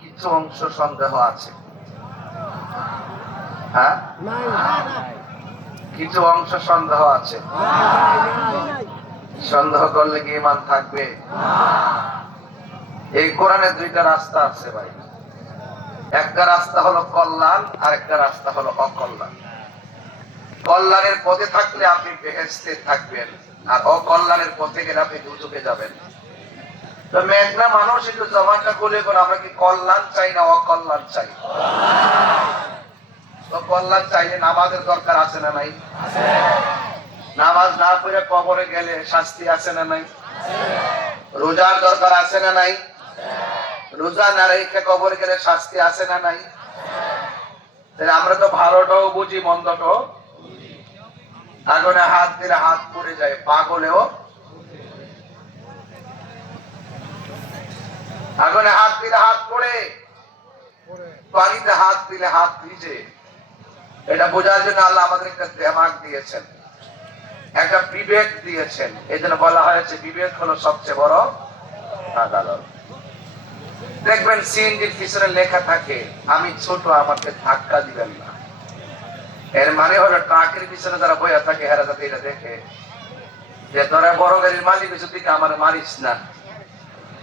কিছু অংশ সন্দেহ আছে। হ্যাঁ? কিছু অংশ সন্দেহ আছে। সন্দেহ করলে কি ইমান থাকবে? এই কোরআনে দুইটা রাস্তা আছে ভাই। একটা রাস্তা হলো কল্যাণ আর একটা রাস্তা হলো অকল্যাণ। কল্যাণের পথে থাকলে আপনি বেহেস্তে থাকবেন, আর অকল্যাণের পথে গেলে আপনি দুচোখে যাবেন। তো মেঘনা মানুষ একটু জবানটা খুলে করে আমরা কি কল্যাণ চাই না অকল্যাণ চাই? তো কল্যাণ চাইলে নামাজের দরকার আছে না নাই? নামাজ না পড়ে কবরে গেলে শাস্তি আছে না নাই? রোজার দরকার আছে না নাই? রোজা না রেখে কবরে গেলে শাস্তি আছে না নাই? আমরা তো ভালোটাও বুঝি, মন্দটাও আগুনে হাত দিলে হাত পড়ে যায়, পাগলেও আগুনে হাত দিলে হাত পড়ে। পানিতে হাত দিলে হাত ভিজে। এটা বোঝার জন্য আল্লাহ আমাদের একটা দেমাগ দিয়েছেন। একটা বিবেক দিয়েছেন। এই জন্য বলা হয়েছে, বিবেক হলো সবচেয়ে বড় আদালত। দেখবেন সিএনজির পিছনে লেখা থাকে, আমি ছোট, আমাকে ধাক্কা দিবেন না। এর মানে হলো ট্রাকের পিছনে যারা বইয়া থাকে, হেরা যাতে দেখে। যে তোরা বড় গাড়ির মালিক তো আমার মারিস না।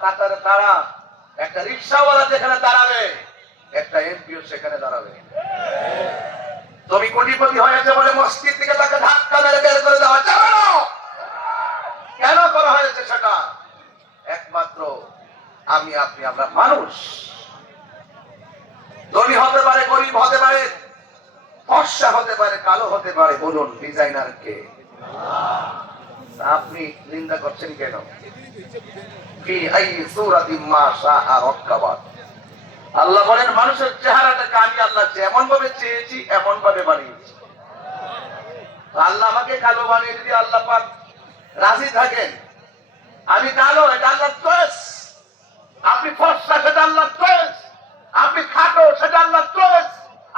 কাতারে দাঁড়া একটা রিক্সাওয়ালা যেখানে দাঁড়াবে, একটা এমপিও সেখানে দাঁড়াবে। তুমি কোটিপতি হয়েছে বলে মসজিদ থেকে তাকে ধাক্কা মেরে বের করে দেওয়া যাবে না। কেন করা হয়েছে সেটা? একমাত্র আমি, আপনি, আমরা মানুষ। ধনী হতে পারে, গরিব হতে পারে, ফর্সা হতে পারে, কালো হতে পারে, বলুন ডিজাইনার কে আপনি নিন্দা করছেন কেন? আল্লাহ বলেন, মানুষের চেহারাটাকে আমি আল্লাহ যেমন ভাবে চেয়েছি এমন ভাবে বানিয়েছি। আল্লাহ আমাকে কালো বানিয়ে যদি আল্লাহ পাক রাজি থাকেন, আমি কালো, এটা আল্লাহ চয়েস আপনি ফর্সা, সেটা আল্লাহ চয়েস আপনি খাটো, সেটা আল্লাহ চয়েস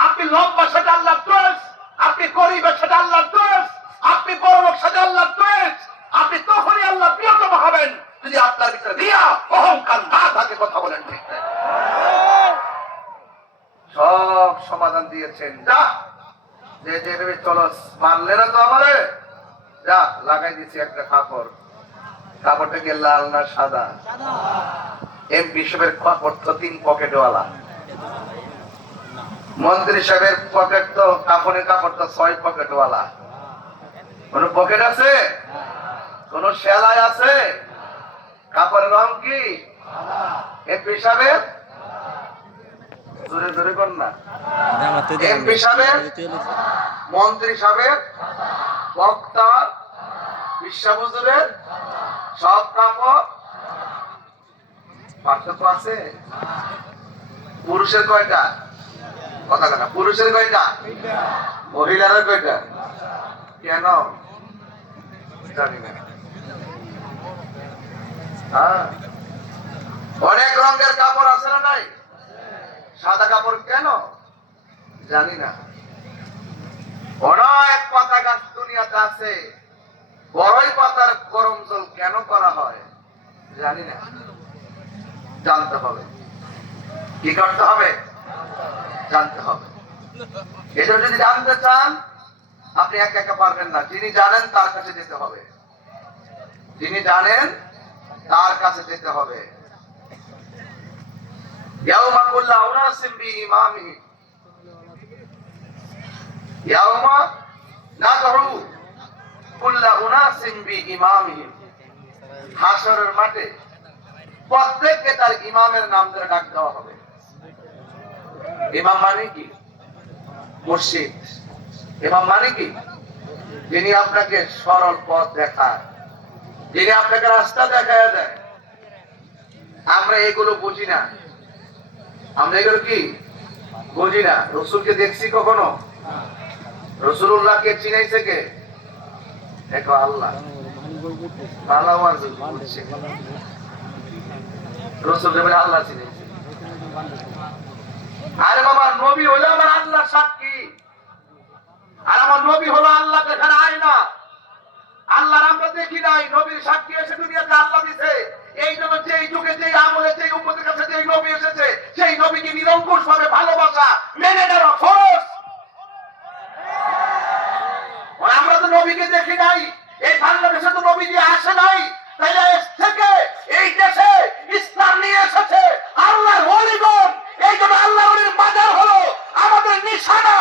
আপনি লম্বা, সেটা আল্লাহ চয়েস আপনি গরিব, সেটা আল্লাহ চয়েস আপনি বড় লোক সেটা আল্লাহ চয়েস আল্লাহ প্রিয়তম হবেন। যদি আপনার ভিতরে রিয়া অহংকার না থাকে, কথা বলেন ঠিক সব সমাধান দিয়েছেন। যা, যে যে ভেবে চলো মানলে না তো আমারে। যা, লাগাই দিছি একটা কাপড়। কাপড়টা গিয়ে লাল না সাদা? এমপি সাহেবের কাপড় তো তিন পকেটওয়ালা। মন্ত্রী সাহেবের পকেট তো কাপড়ের কাপড় তো ছয় পকেটওয়ালা। কোন পকেট আছে? কোন সেলাই আছে? কাপড়ের রং কি? মন্ত্রী সাহেবের? বক্তা? বিশ্বাবুজুরের সব কাপড়? পার্থক্য আছে। পুরুষের কয়টা? কথা কথা পুরুষের কয়টা? মহিলারা কয়টা? কেন? জানি না। অনেক রঙের কাপড় আছে না নাই? সাদা কাপড় কেন? জানি না। অনেক পাতা গাছ দুনিয়াতে আছে। বড়ই পাতার গরম জল কেন করা হয়? জানি না। জানতে হবে। কি করতে হবে? জানতে হবে। এটা যদি জানতে চান, আপনি একা একা পারবেন না। যিনি জানেন তার কাছে যেতে হবে। যিনি জানেন তার কাছে যেতে হবে। ইয়াউমা কুল্লা মাঠে প্রত্যেককে তার ইমামের নাম ধরে ডাক দেওয়া হবে। ইমাম মানে কি? মসজিদ ইমাম মানে কি? যিনি আপনাকে সরল পথ দেখায়। যিনি আপনাকে রাস্তা দেখায় দেয়, আমরা এগুলো বুঝি না। আমরা এগুলো কি? বুঝি না। রসুলকে দেখছি কখনো? রসুল্লাহকে চিনাইছে কে দেখো আল্লাহ। আল্লাহ আল্লাহ সাক্ষী। আর আমার নবী হলো আল্লাহ দেখার আয়না। আল্লাহর আমরা দেখি নাই, নবীর সাক্ষী এসে দুনিয়াতে আল্লাহ দিছে। এই জন্য যেই যুগে যেই আমলে যেই উম্মতের কাছে যেই নবী এসেছে, সেই নবীকে নিরঙ্কুশ ভাবে ভালোবাসা মেনে নেওয়া ফরজ। আমরা তো নবীকে দেখি নাই, এই বাংলাদেশে তো নবী দিয়ে আসে নাই। থেকে এই দেশে ইসলাম নিয়ে এসেছে, আল্লাহর ওলিগণ। এই জন্য আল্লাহ ওলির মাজার হলো আমাদের নিশানা।